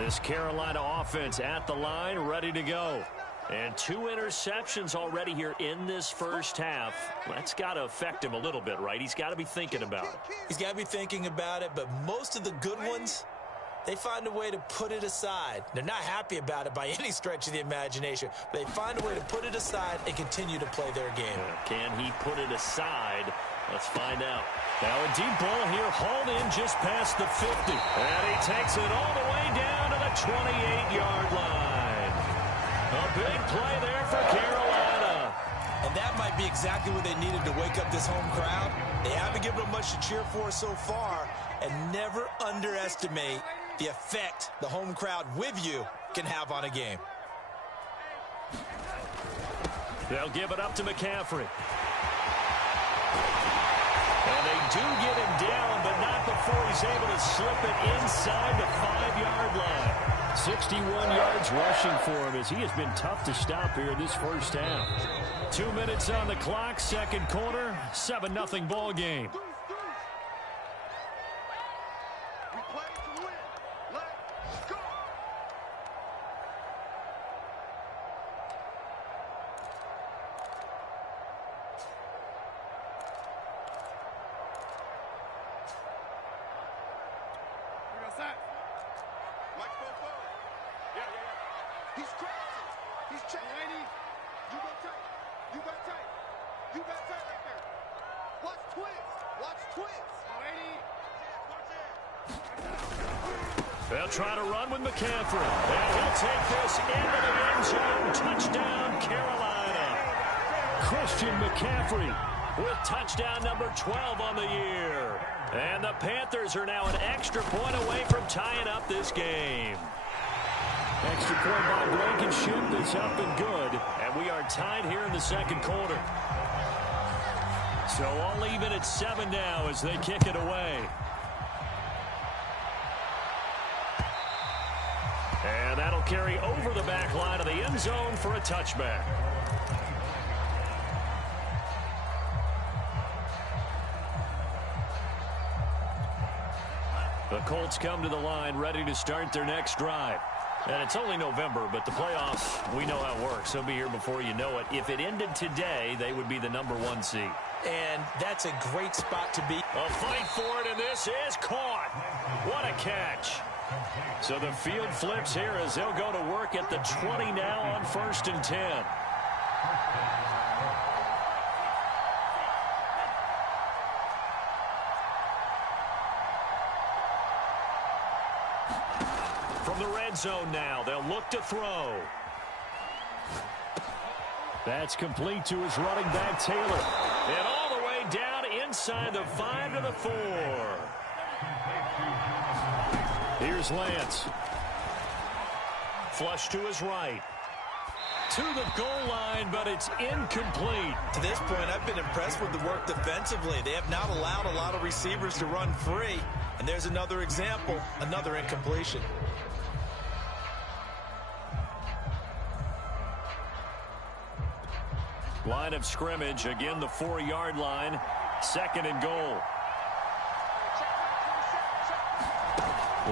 This Carolina offense at the line, ready to go. And 2 interceptions already here in this first half. That's got to affect him a little bit, right? He's got to be thinking about it. He's got to be thinking about it, but most of the good ones, they find a way to put it aside. They're not happy about it by any stretch of the imagination. But they find a way to put it aside and continue to play their game. Can he put it aside? Let's find out. Now a deep ball here, hauled in just past the 50. And he takes it all the way down to the 28-yard line. A big play there for Carolina. And that might be exactly what they needed to wake up this home crowd. They haven't given them much to cheer for so far. And never underestimate the effect the home crowd with you can have on a game. They'll give it up to McCaffrey. And they do get him down, but not before he's able to slip it inside the 5-yard line. 61 yards rushing for him as he has been tough to stop here in this first half. 2 minutes on the clock, second quarter, 7-0 ball game. They'll try to run with McCaffrey. And he'll take this into the end zone. Touchdown, Carolina. Christian McCaffrey with touchdown number 12 on the year. And the Panthers are now an extra point away from tying up this game. Extra point by Blankenship is up and good. And we are tied here in the second quarter. So all even at 7 now as they kick it away. And that'll carry over the back line of the end zone for a touchback. The Colts come to the line ready to start their next drive. And it's only November, but the playoffs, we know how it works. They'll be here before you know it. If it ended today, they would be the number 1 seed. And that's a great spot to be. A fight for it, and this is caught. What a catch. So the field flips here as they'll go to work at the 20 now on 1st and 10. From the red zone now, they'll look to throw. That's complete to his running back, Taylor. And all the way down inside the 5 to the 4. Here's Lance. Flush to his right. To the goal line, but it's incomplete. To this point, I've been impressed with the work defensively. They have not allowed a lot of receivers to run free. And there's another example, another incompletion. Line of scrimmage, again the 4-yard line. 2nd and goal.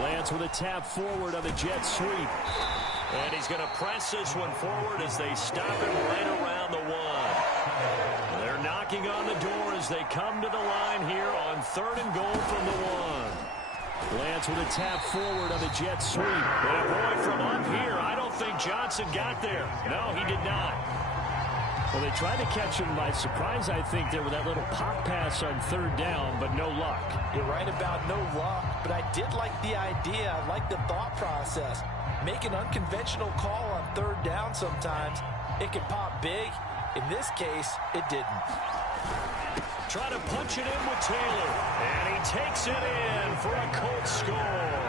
Lance with a tap forward on the jet sweep. And he's going to press this one forward as they stop him right around the 1. They're knocking on the door as they come to the line here on 3rd and goal from the 1. Lance with a tap forward on the jet sweep. And boy, from up here, I don't think Johnson got there. No, he did not. Well, they tried to catch him by surprise, I think, there with that little pop pass on 3rd down, but no luck. You're right about no luck, but I did like the idea. I like the thought process. Make an unconventional call on 3rd down sometimes. It can pop big. In this case, it didn't. Try to punch it in with Taylor, and he takes it in for a Colts score.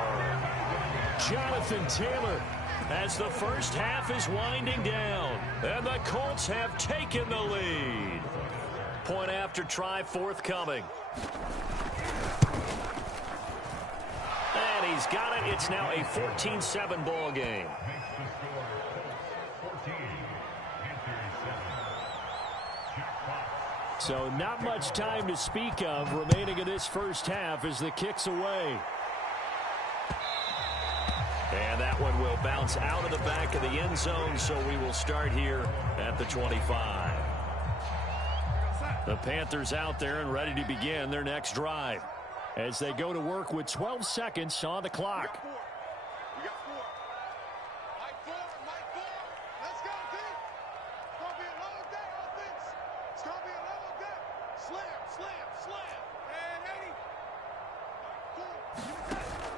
Jonathan Taylor, as the first half is winding down, and the Colts have taken the lead. Point after try forthcoming. And he's got it. It's now a 14-7 ball game. So not much time to speak of remaining in this first half as the kick's away. And that one will bounce out of the back of the end zone, so we will start here at the 25. The Panthers out there and ready to begin their next drive as they go to work with 12 seconds on the clock.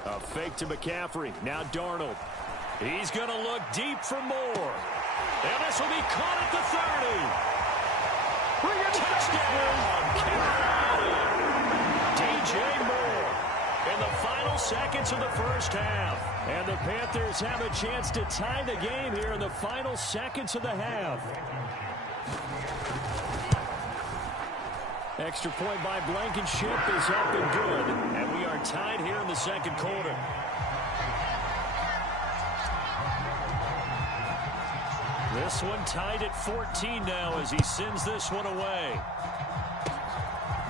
A fake to McCaffrey. Now Darnold. He's going to look deep for more. And this will be caught at the 30. Touchdown, Carolina. DJ Moore in the final seconds of the first half. And the Panthers have a chance to tie the game here in the final seconds of the half. Extra point by Blankenship is up and good. And we are tied here in the second quarter. This one tied at 14 now as he sends this one away.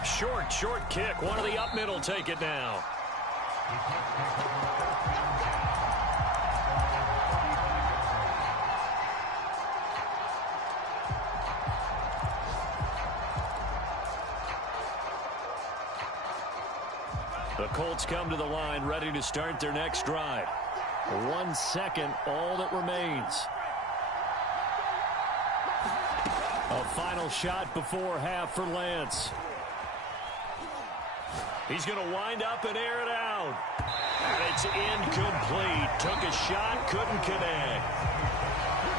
Short kick. One of the up middle take it now. The Colts come to the line ready to start their next drive. 1 second, all that remains. A final shot before half for Lance. He's going to wind up and air it out. And it's incomplete. Took a shot, couldn't connect.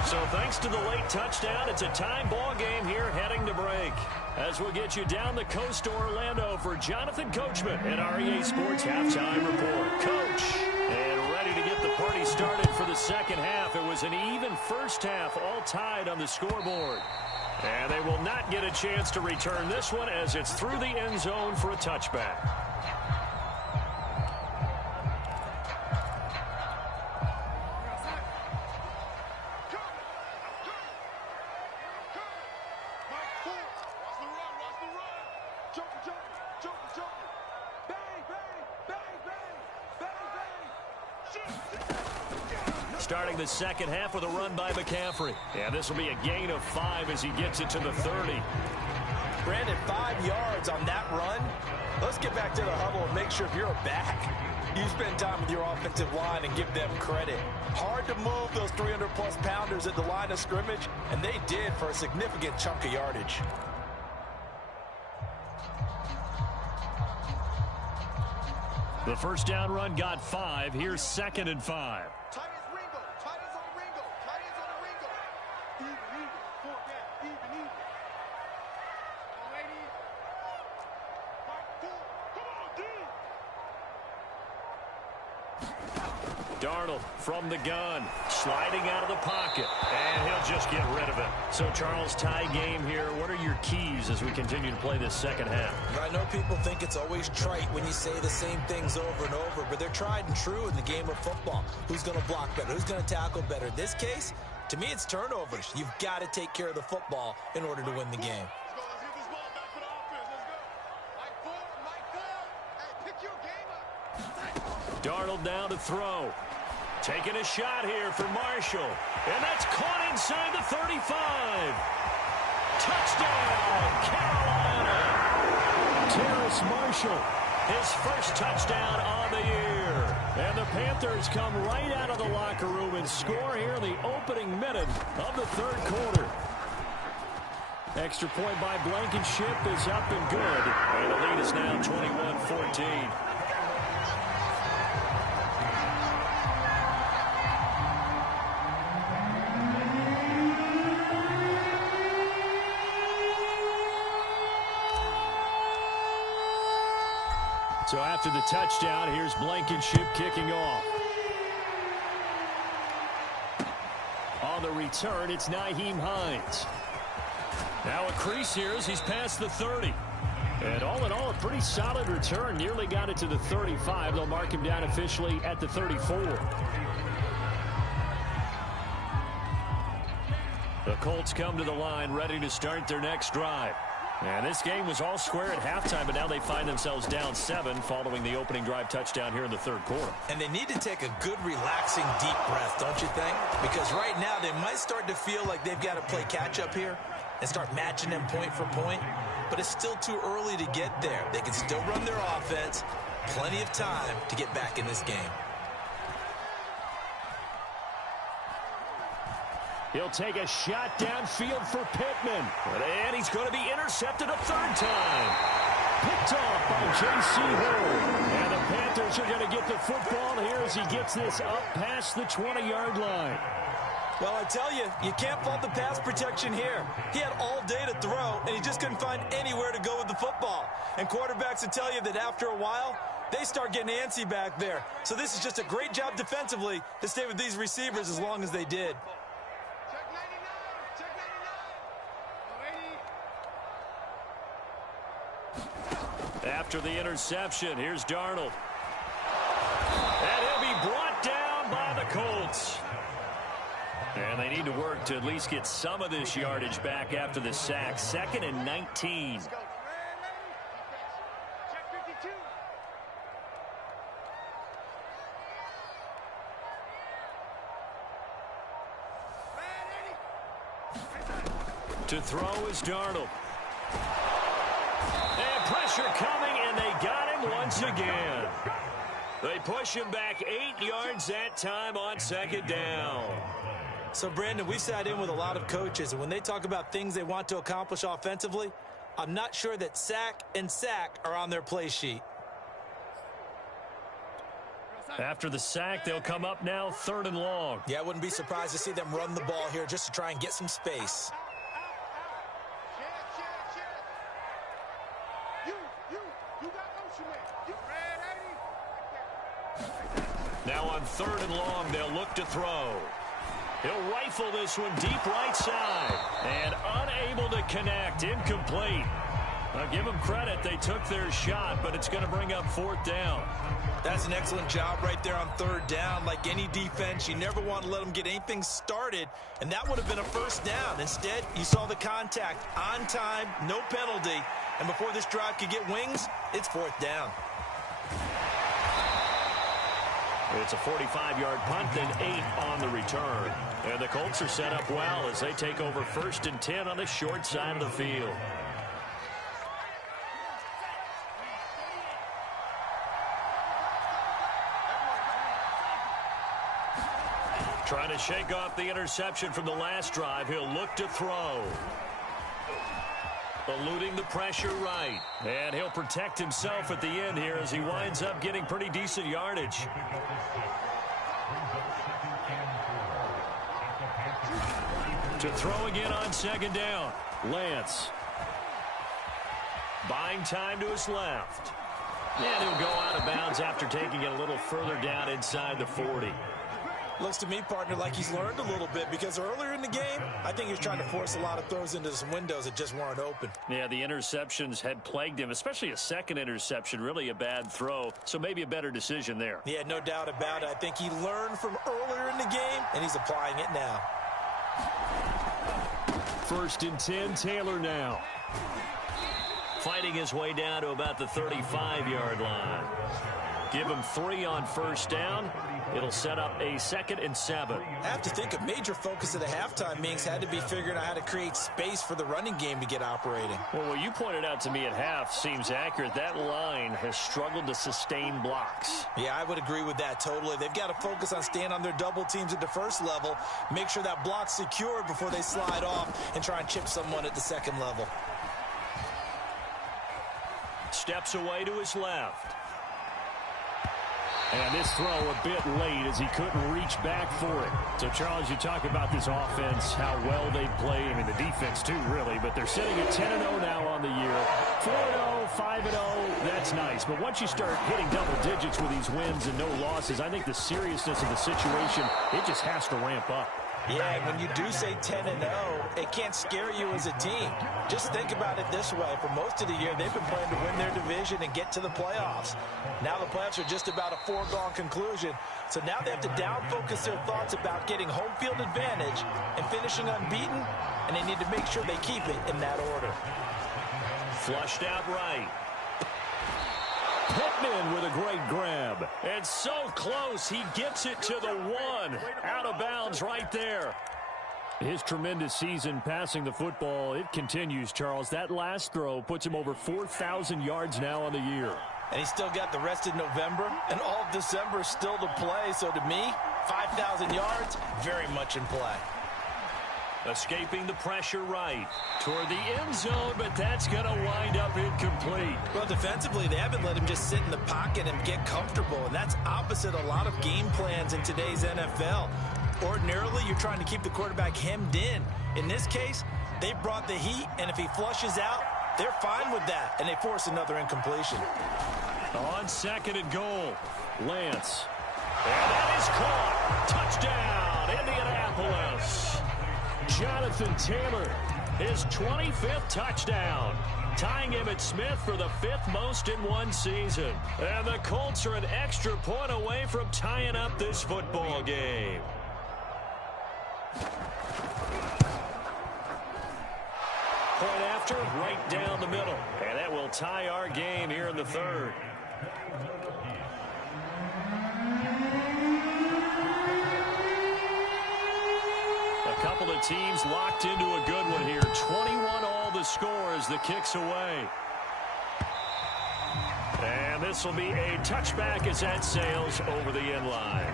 So thanks to the late touchdown, it's a time ball game here heading to break. As we'll get you down the coast to Orlando for Jonathan Coachman at REA Sports Halftime Report. Coach, and ready to get the party started for the second half. It was an even first half, all tied on the scoreboard. And they will not get a chance to return this one as it's through the end zone for a touchback. Starting the second half with a run by McCaffrey. And this will be a gain of 5 as he gets it to the 30. Brandon, 5 yards on that run. Let's get back to the huddle and make sure if you're back, you spend time with your offensive line and give them credit. Hard to move those 300-plus pounders at the line of scrimmage, and they did for a significant chunk of yardage. The first down run got 5. Here's 2nd and 5. Darnold from the gun, sliding out of the pocket, and he'll just get rid of it. So, Charles, tie game here. What are your keys as we continue to play this second half? I know people think it's always trite when you say the same things over and over, but they're tried and true in the game of football. Who's going to block better? Who's going to tackle better? In this case, to me, it's turnovers. You've got to take care of the football in order to win the game. Darnold now to throw. Taking a shot here for Marshall. And that's caught inside the 35. Touchdown, Carolina. Terrace Marshall, his first touchdown on the year. And the Panthers come right out of the locker room and score here in the opening minute of the third quarter. Extra point by Blankenship is up and good. And the lead is now 21-14. So after the touchdown, here's Blankenship kicking off. On the return, it's Nyheim Hines. Now a crease here as he's past the 30. And all in all, a pretty solid return. Nearly got it to the 35. They'll mark him down officially at the 34. The Colts come to the line ready to start their next drive. And this game was all square at halftime, but now they find themselves down 7 following the opening drive touchdown here in the third quarter. And they need to take a good, relaxing, deep breath, don't you think? Because right now they might start to feel like they've got to play catch-up here and start matching them point for point. But it's still too early to get there. They can still run their offense. Plenty of time to get back in this game. He'll take a shot downfield for Pittman. And he's going to be intercepted a third time. Picked off by J.C. Hill. And the Panthers are going to get the football here as he gets this up past the 20-yard line. Well, I tell you, you can't fault the pass protection here. He had all day to throw, and he just couldn't find anywhere to go with the football. And quarterbacks will tell you that after a while, they start getting antsy back there. So this is just a great job defensively to stay with these receivers as long as they did. After the interception, here's Darnold. And he'll be brought down by the Colts. And they need to work to at least get some of this yardage back after the sack. 2nd and 19. To throw is Darnold. And pressure coming, and they got him once again. They push him back 8 yards that time on 2nd down. So, Brandon, we've sat in with a lot of coaches, and when they talk about things they want to accomplish offensively, I'm not sure that sack and sack are on their play sheet. After the sack, they'll come up now 3rd and long. Yeah, I wouldn't be surprised to see them run the ball here just to try and get some space. Now on 3rd and long, they'll look to throw. He'll rifle this one deep right side. And unable to connect. Incomplete. I'll give them credit. They took their shot, but it's going to bring up 4th down. That's an excellent job right there on 3rd down. Like any defense, you never want to let them get anything started, and that would have been a 1st down. Instead, you saw the contact on time, no penalty, and before this drive could get wings, it's 4th down. It's a 45-yard punt, then 8 on the return. And the Colts are set up well as they take over 1st and 10 on the short side of the field. Trying to shake off the interception from the last drive. He'll look to throw. Eluding the pressure right. And he'll protect himself at the end here as he winds up getting pretty decent yardage. To throw again on 2nd down. Lance. Buying time to his left. And he'll go out of bounds after taking it a little further down inside the 40. Looks to me, partner, like he's learned a little bit because earlier in the game, I think he was trying to force a lot of throws into some windows that just weren't open. Yeah, the interceptions had plagued him, especially a second interception, really a bad throw. So maybe a better decision there. Yeah, no doubt about it. I think he learned from earlier in the game, and he's applying it now. 1st and 10, Taylor now. Fighting his way down to about the 35-yard line. Give him 3 on 1st down. It'll set up a 2nd and 7. I have to think a major focus of the halftime meetings had to be figuring out how to create space for the running game to get operating. Well, what you pointed out to me at half seems accurate. That line has struggled to sustain blocks. Yeah, I would agree with that totally. They've got to focus on staying on their double teams at the 1st level, make sure that block's secured before they slide off and try and chip someone at the 2nd level. Steps away to his left. And this throw a bit late as he couldn't reach back for it. So, Charles, you talk about this offense, how well they play. I mean, the defense, too, really. But they're sitting at 10-0 now on the year. 4-0, 5-0, that's nice. But once you start hitting double digits with these wins and no losses, I think the seriousness of the situation, it just has to ramp up. Yeah, and when you do say 10-0, it can't scare you as a team. Just think about it this way. For most of the year, they've been playing to win their division and get to the playoffs. Now the playoffs are just about a foregone conclusion. So now they have to down-focus their thoughts about getting home field advantage and finishing unbeaten, and they need to make sure they keep it in that order. Flushed out right. Pittman with a great grab. And so close, he gets it to the one. Out of bounds right there. His tremendous season passing the football, it continues, Charles. That last throw puts him over 4,000 yards now on the year. And he's still got the rest of November and all of December still to play. So to me, 5,000 yards, very much in play. Escaping the pressure right toward the end zone, but that's going to wind up incomplete. Well, defensively, they haven't let him just sit in the pocket and get comfortable, and that's opposite a lot of game plans in today's NFL. Ordinarily, you're trying to keep the quarterback hemmed in. In this case, they brought the heat, and if he flushes out, they're fine with that, and they force another incompletion. On second and goal, Lance. And that is caught. Touchdown, Indianapolis. Jonathan Taylor, his 25th touchdown, tying Emmitt Smith for the 5th most in one season. And the Colts are an extra point away from tying up this football game. Point after, right down the middle. And that will tie our game here in the third. Couple of teams locked into a good one here. 21 all the score as the kick's away. And this will be a touchback as that sails over the end line.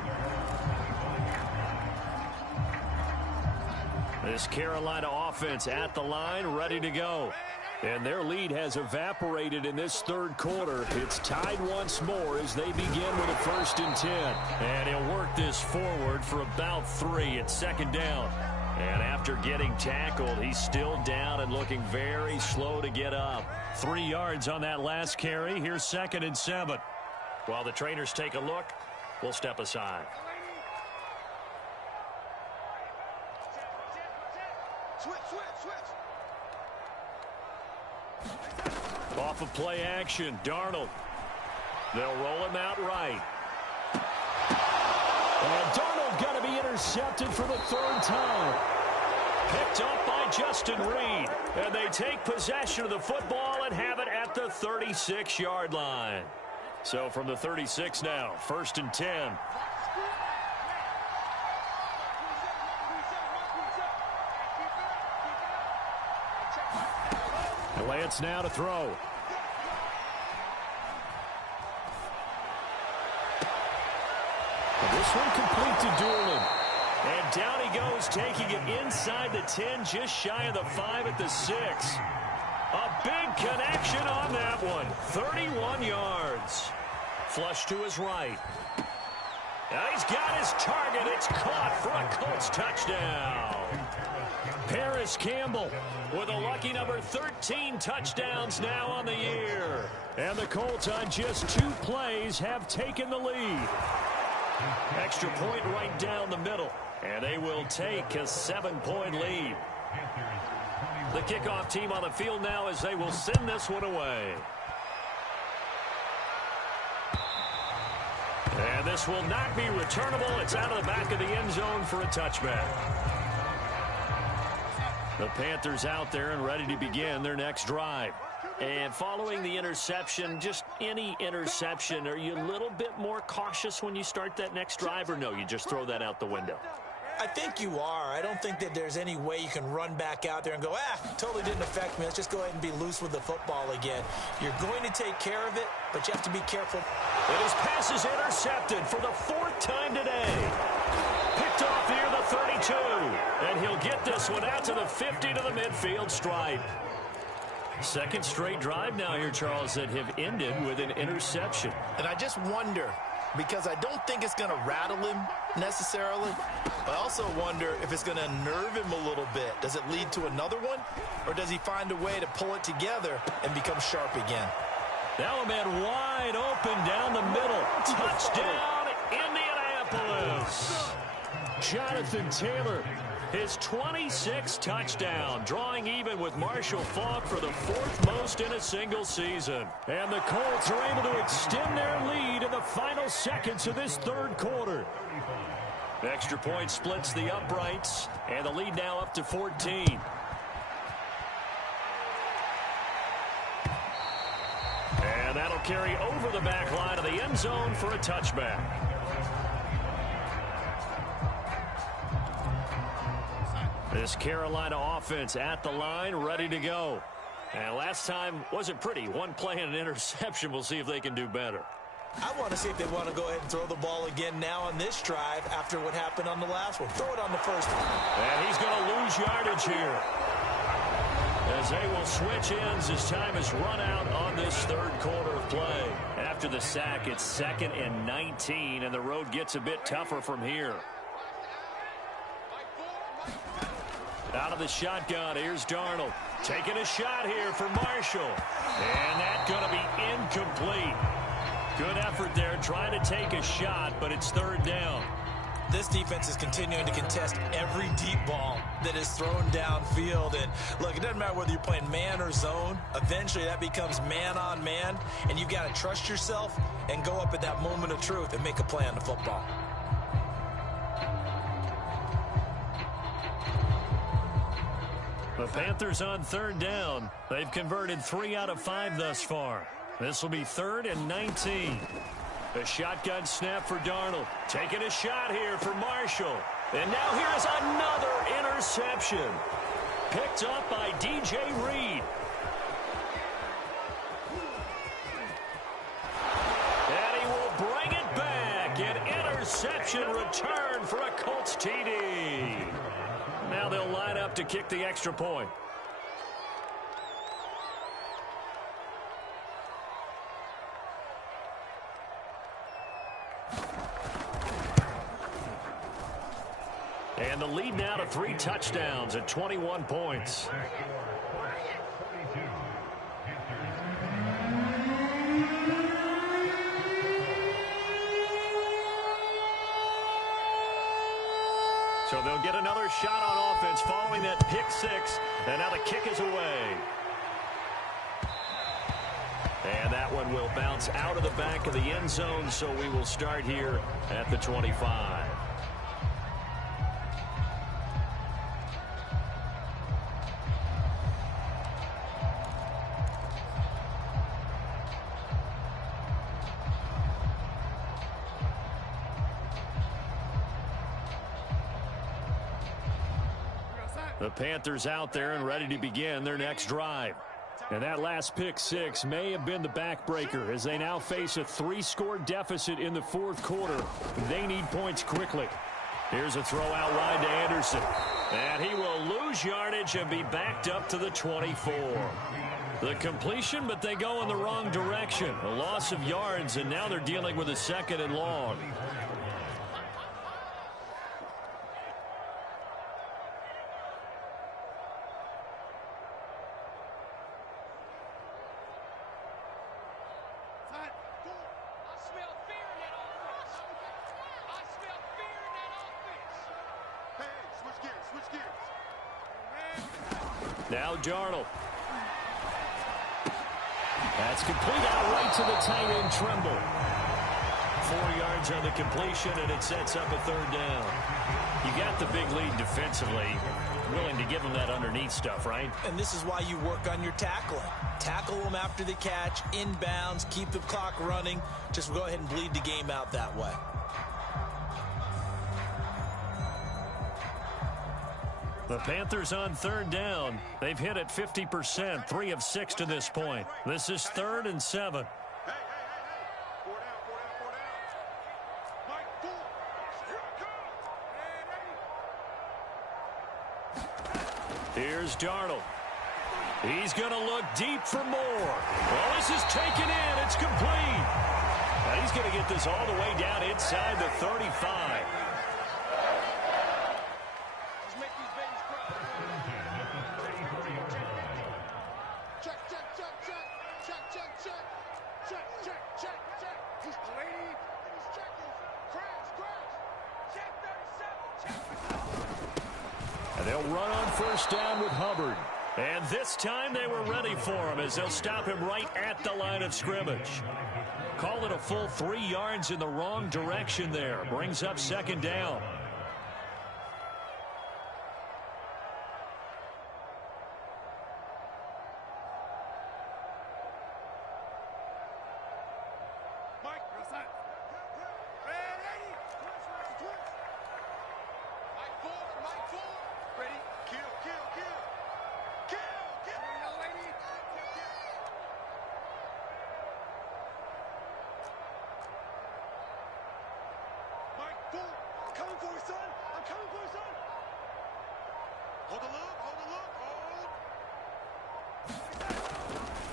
This Carolina offense at the line, ready to go. And their lead has evaporated in this third quarter. It's tied once more as they begin with a 1st and 10. And he'll work this forward for about 3. It's second down. And after getting tackled, he's still down and looking very slow to get up. 3 yards on that last carry. Here's 2nd and 7. While the trainers take a look, we'll step aside. Off of play action, Darnold. They'll roll him out right. And Darnold got to be intercepted for the 3rd time. Picked up by Justin Reed. And they take possession of the football and have it at the 36-yard line. So from the 36 now, 1st and 10. Lance now to throw. This one complete to Doolin. And down he goes, taking it inside the 10, just shy of the 5 at the 6. A big connection on that one. 31 yards. Flush to his right. Now he's got his target. It's caught for a Colts touchdown. Paris Campbell with a lucky number 13 touchdowns now on the year. And the Colts on just 2 plays have taken the lead. Extra point right down the middle. And they will take a 7-point lead. The kickoff team on the field now as they will send this one away. And this will not be returnable. It's out of the back of the end zone for a touchback. The Panthers out there and ready to begin their next drive. And following the interception, just any interception, are you a little bit more cautious when you start that next drive, or no, you just throw that out the window? I think you are. I don't think that there's any way you can run back out there and go, totally didn't affect me. Let's just go ahead and be loose with the football again. You're going to take care of it, but you have to be careful. And his pass is intercepted for the 4th time today. Picked off near the 32. And he'll get this one out to the 50 to the midfield stripe. Second straight drive now here, Charles, that have ended with an interception. And I just wonder, because I don't think it's going to rattle him necessarily, but I also wonder if it's going to unnerve him a little bit. Does it lead to another one, or does he find a way to pull it together and become sharp again? Now a man wide open down the middle. Touchdown, Indianapolis. Jonathan Taylor, his 26th touchdown, drawing even with Marshall Faulk for the 4th most in a single season. And the Colts are able to extend their lead in the final seconds of this third quarter. Extra point splits the uprights, and the lead now up to 14. And that'll carry over the back line of the end zone for a touchback. This Carolina offense at the line, ready to go. And last time wasn't pretty. One play and an interception. We'll see if they can do better. I want to see if they want to go ahead and throw the ball again now on this drive after what happened on the last one. Throw it on the first one. And he's going to lose yardage here, as they will switch ends as time is run out on this third quarter of play. After the sack, it's 2nd and 19, and the road gets a bit tougher from here. Out of the shotgun, here's Darnold. Taking a shot here for Marshall. And that's going to be incomplete. Good effort there trying to take a shot, but it's 3rd down. This defense is continuing to contest every deep ball that is thrown downfield. And look, it doesn't matter whether you're playing man or zone. Eventually that becomes man on man, and you've got to trust yourself and go up at that moment of truth and make a play on the football. The Panthers on 3rd down. They've converted 3 out of 5 thus far. This will be 3rd and 19. A shotgun snap for Darnold. Taking a shot here for Marshall. And now here's another interception. Picked up by DJ Reed. And he will bring it back. An interception return for a Colts TD. Now they'll line up to kick the extra point. And the lead now to 3 touchdowns at 21 points. So they'll get another shot on offense following that pick 6. And now the kick is away. And that one will bounce out of the back of the end zone, so we will start here at the 25. The Panthers out there and ready to begin their next drive. And that last pick 6 may have been the backbreaker as they now face a 3-score deficit in the 4th quarter. They need points quickly. Here's a throw out wide to Anderson. And he will lose yardage and be backed up to the 24. The completion, but they go in the wrong direction. A loss of yards, and now they're dealing with a 2nd and long. Now Darnold. That's complete out right to the tight end Trimble. 4 yards on the completion, and it sets up a 3rd down. You got the big lead defensively. Willing to give them that underneath stuff, right? And this is why you work on your tackling. Tackle them after the catch, inbounds, keep the clock running. Just go ahead and bleed the game out that way. The Panthers on 3rd down. They've hit at 50%, 3 of 6 to this point. This is 3rd and 7. Here's Darnold. He's going to look deep for more. Well, this is taken in. It's complete. Now he's going to get this all the way down inside the 35. And they'll run on first down with Hubbard. And this time they were ready for him as they'll stop him right at the line of scrimmage. Call it a full 3 yards in the wrong direction there. Brings up second down.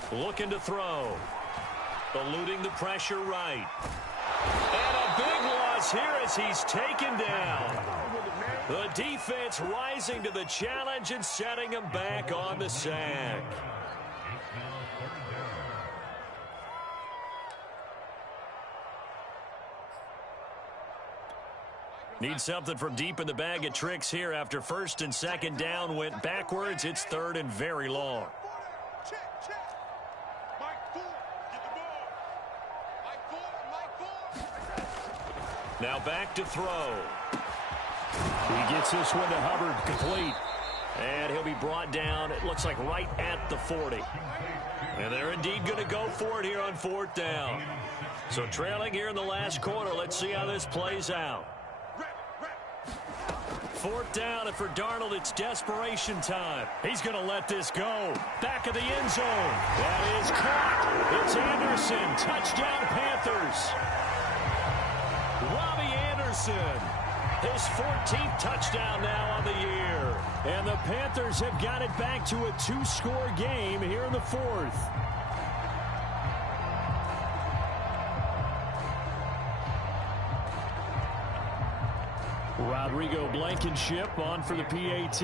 Looking to throw. Eluding the pressure right. And a big loss here as he's taken down. The defense rising to the challenge and setting him back on the sack. Need something from deep in the bag of tricks here after first and second down went backwards. It's third and very long. Now back to throw. He gets this one to Hubbard, complete. And he'll be brought down, it looks like right at the 40. And they're indeed going to go for it here on fourth down. So trailing here in the last quarter, let's see how this plays out. Fourth down, and for Darnold, it's desperation time. He's going to let this go. Back of the end zone. That is caught. It's Anderson. Touchdown, Panthers. Robbie Anderson, his 14th touchdown now on the year. And the Panthers have got it back to a 2-score game here in the fourth. Rodrigo Blankenship on for the PAT.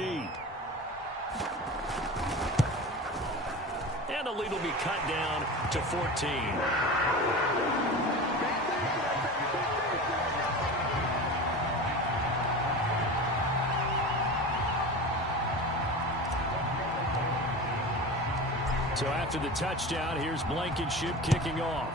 And the lead will be cut down to 14. So after the touchdown, here's Blankenship kicking off.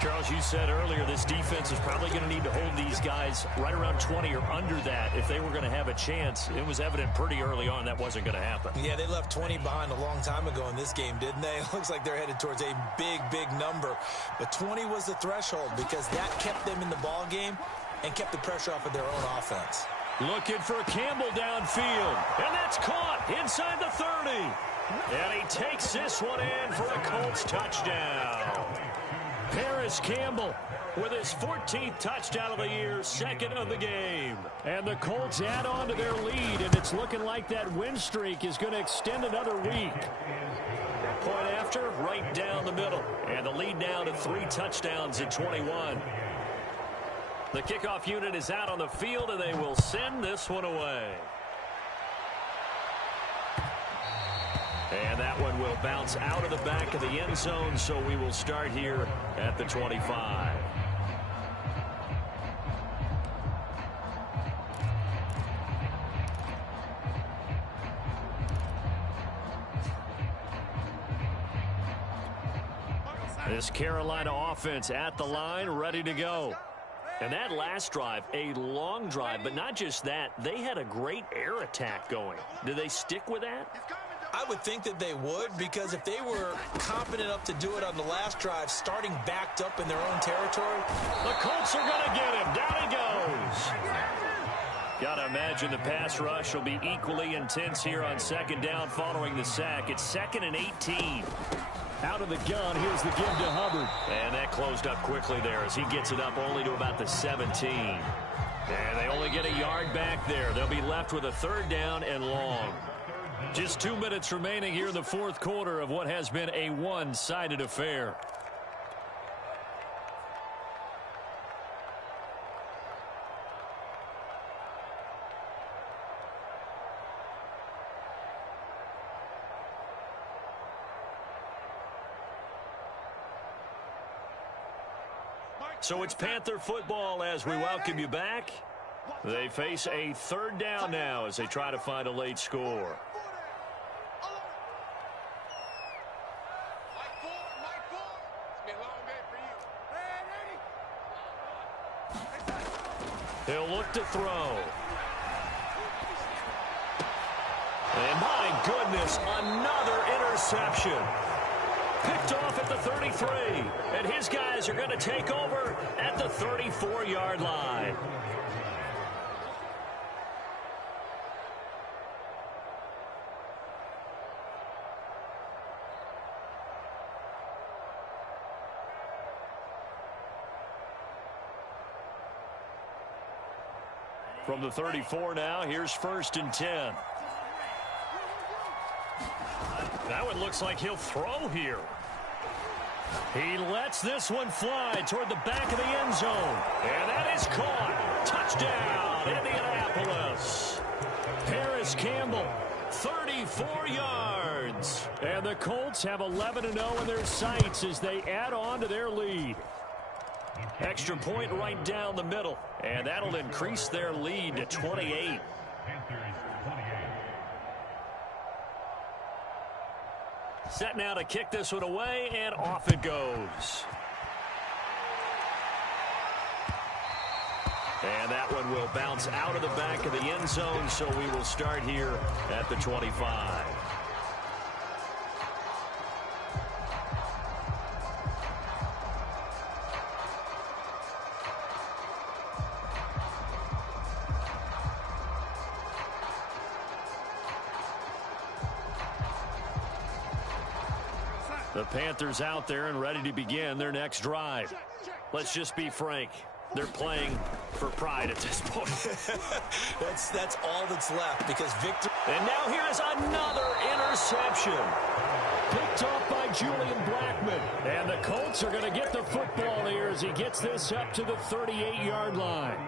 Charles, you said earlier this defense is probably going to need to hold these guys right around 20 or under that if they were going to have a chance. It was evident pretty early on that wasn't going to happen. Yeah, they left 20 behind a long time ago in this game, didn't they? It looks like they're headed towards a big, big number. But 20 was the threshold because that kept them in the ball game and kept the pressure off of their own offense. Looking for Campbell downfield. And that's caught inside the 30. And he takes this one in for a Colts touchdown. Paris Campbell with his 14th touchdown of the year, second of the game. And the Colts add on to their lead, and it's looking like that win streak is going to extend another week. Point after, right down the middle. And the lead now to 3 touchdowns at 21. The kickoff unit is out on the field, and they will send this one away. And that one will bounce out of the back of the end zone, so we will start here at the 25. This Carolina offense at the line, ready to go. And that last drive, a long drive, but not just that, they had a great air attack going. Do they stick with that? I would think that they would, because if they were confident enough to do it on the last drive, starting backed up in their own territory. The Colts are going to get him. Down he goes. Got to imagine the pass rush will be equally intense here on second down following the sack. It's 2nd and 18. Out of the gun, here's the give to Hubbard. And that closed up quickly there as he gets it up only to about the 17. And they only get a yard back there. They'll be left with a 3rd down and long. Just 2 minutes remaining here in the fourth quarter of what has been a one-sided affair. So it's Panther football as we welcome you back. They face a third down now as they try to find a late score. He'll look to throw. And my goodness, another interception. Picked off at the 33. And his guys are going to take over at the 34-yard line. From the 34 now, here's 1st and 10. That one looks like he'll throw here. He lets this one fly toward the back of the end zone. And that is caught. Touchdown, Indianapolis. Paris Campbell, 34 yards. And the Colts have 11-0 in their sights as they add on to their lead. Extra point right down the middle. And that'll increase their lead to 28. Set now to kick this one away, and off it goes. And that one will bounce out of the back of the end zone, so we will start here at the 25. The Panthers out there and ready to begin their next drive. Let's just be frank. They're playing for pride at this point. That's all that's left because victory. And now here's another interception. Picked off by Julian Blackman. And the Colts are going to get the football here as he gets this up to the 38-yard line.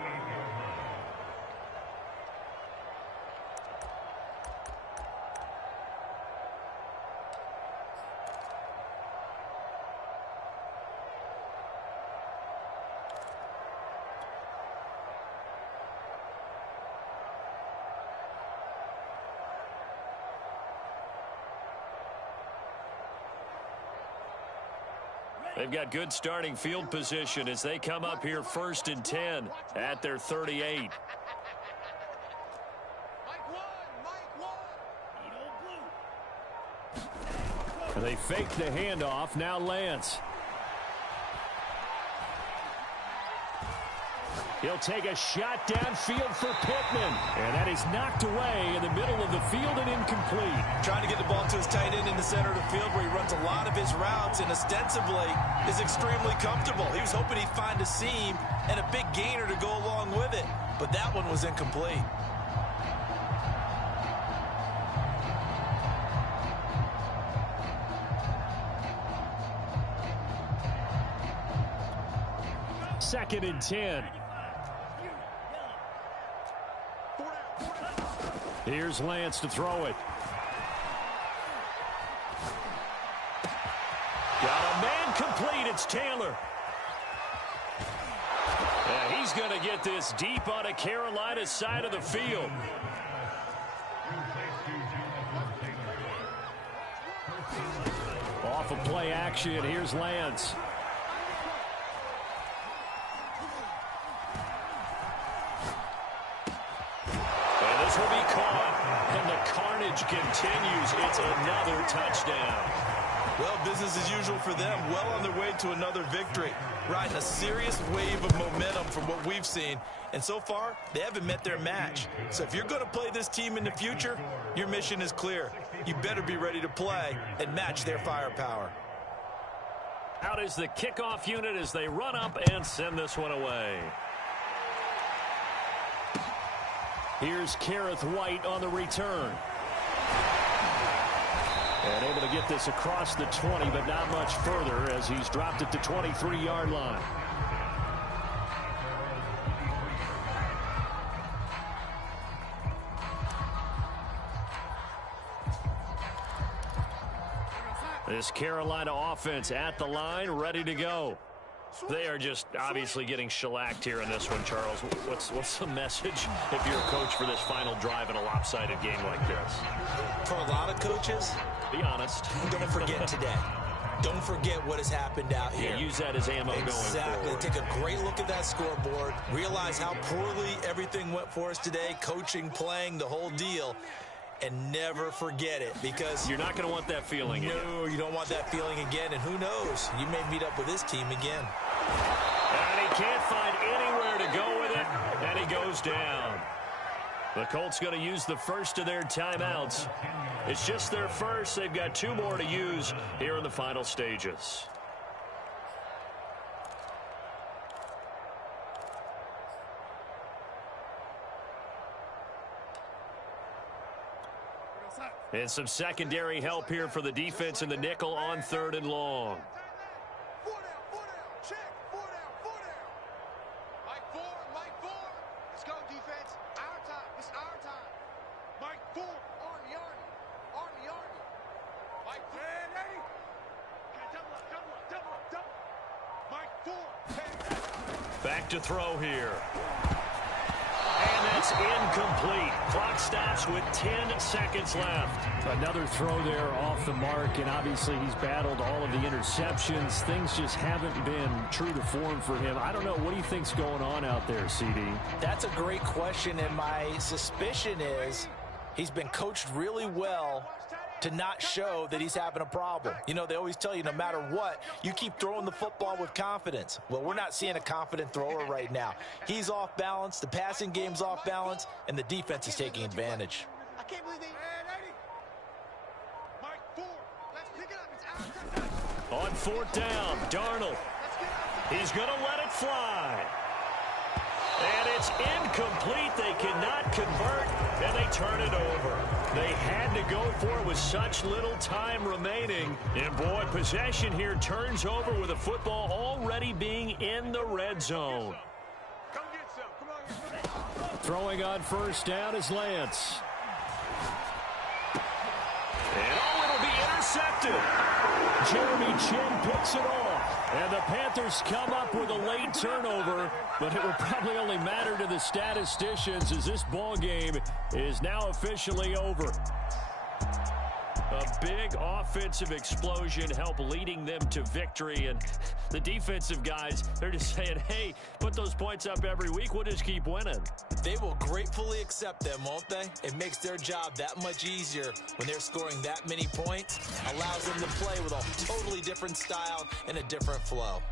They've got good starting field position as they come up here 1st and 10 at their 38. They fake the handoff. Now Lance. He'll take a shot downfield for Pittman. And that is knocked away in the middle of the field and incomplete. Trying to get the ball to his tight end in the center of the field where he runs a lot of his routes and ostensibly is extremely comfortable. He was hoping he'd find a seam and a big gainer to go along with it. But that one was incomplete. Second and 10. Here's Lance to throw it. Got a man complete. It's Taylor. Yeah, he's going to get this deep on a Carolina side of the field. Off of play action. Here's Lance. Will be caught, and the carnage continues. It's another touchdown. Well, business as usual for them. Well on their way to another victory. Riding a serious wave of momentum from what we've seen. And so far, they haven't met their match. So if you're going to play this team in the future, your mission is clear. You better be ready to play and match their firepower. Out is the kickoff unit as they run up and send this one away. Here's Kareth White on the return. And able to get this across the 20, but not much further as he's dropped it to 23-yard line. This Carolina offense at the line, ready to go. They are just obviously getting shellacked here in this one, Charles. What's the message if you're a coach for this final drive in a lopsided game like this? For a lot of coaches, be honest. Don't forget today. Don't forget what has happened out here. Yeah, use that as ammo going forward. Exactly. Take a great look at that scoreboard. Realize how poorly everything went for us today. Coaching, playing, the whole deal. And never forget it, because you're not going to want that feeling again. No, you don't want that feeling again. And who knows? You may meet up with this team again. And he can't find anywhere to go with it. And he goes down. The Colts going to use the first of their timeouts. It's just their first. They've got 2 more to use here in the final stages. And some secondary help here for the defense in the nickel on 3rd and long. Back to throw here. And that's incomplete. Clock stops with 10 seconds left. Another throw there off the mark, and obviously he's battled all of the interceptions. Things just haven't been true to form for him. I don't know. What do you think's going on out there, CD? That's a great question, and my suspicion is he's been coached really well to not show that he's having a problem. You know, they always tell you no matter what, you keep throwing the football with confidence. Well, we're not seeing a confident thrower right now. He's off balance, the passing game's off balance, and the defense is taking advantage. I can't believe they... Mike 4, let's pick it up. It's out. On 4th down, Darnold. He's going to let it fly. And it's incomplete. They cannot convert, and they turn it over. They had to go for it with such little time remaining. And, boy, possession here turns over with the football already being in the red zone. Come get some. Come on. Throwing on 1st down is Lance. And, it'll be intercepted. Jeremy Chin picks it off. And the Panthers come up with a late turnover, but it will probably only matter to the statisticians as this ball game is now officially over. A big offensive explosion helped leading them to victory, and the defensive guys, they're just saying, hey, put those points up every week, we'll just keep winning. They will gratefully accept them, won't they? It makes their job that much easier when they're scoring that many points, allows them to play with a totally different style and a different flow.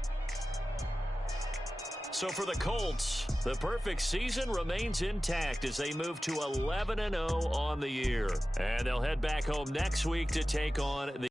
So for the Colts, the perfect season remains intact as they move to 11-0 on the year. And they'll head back home next week to take on the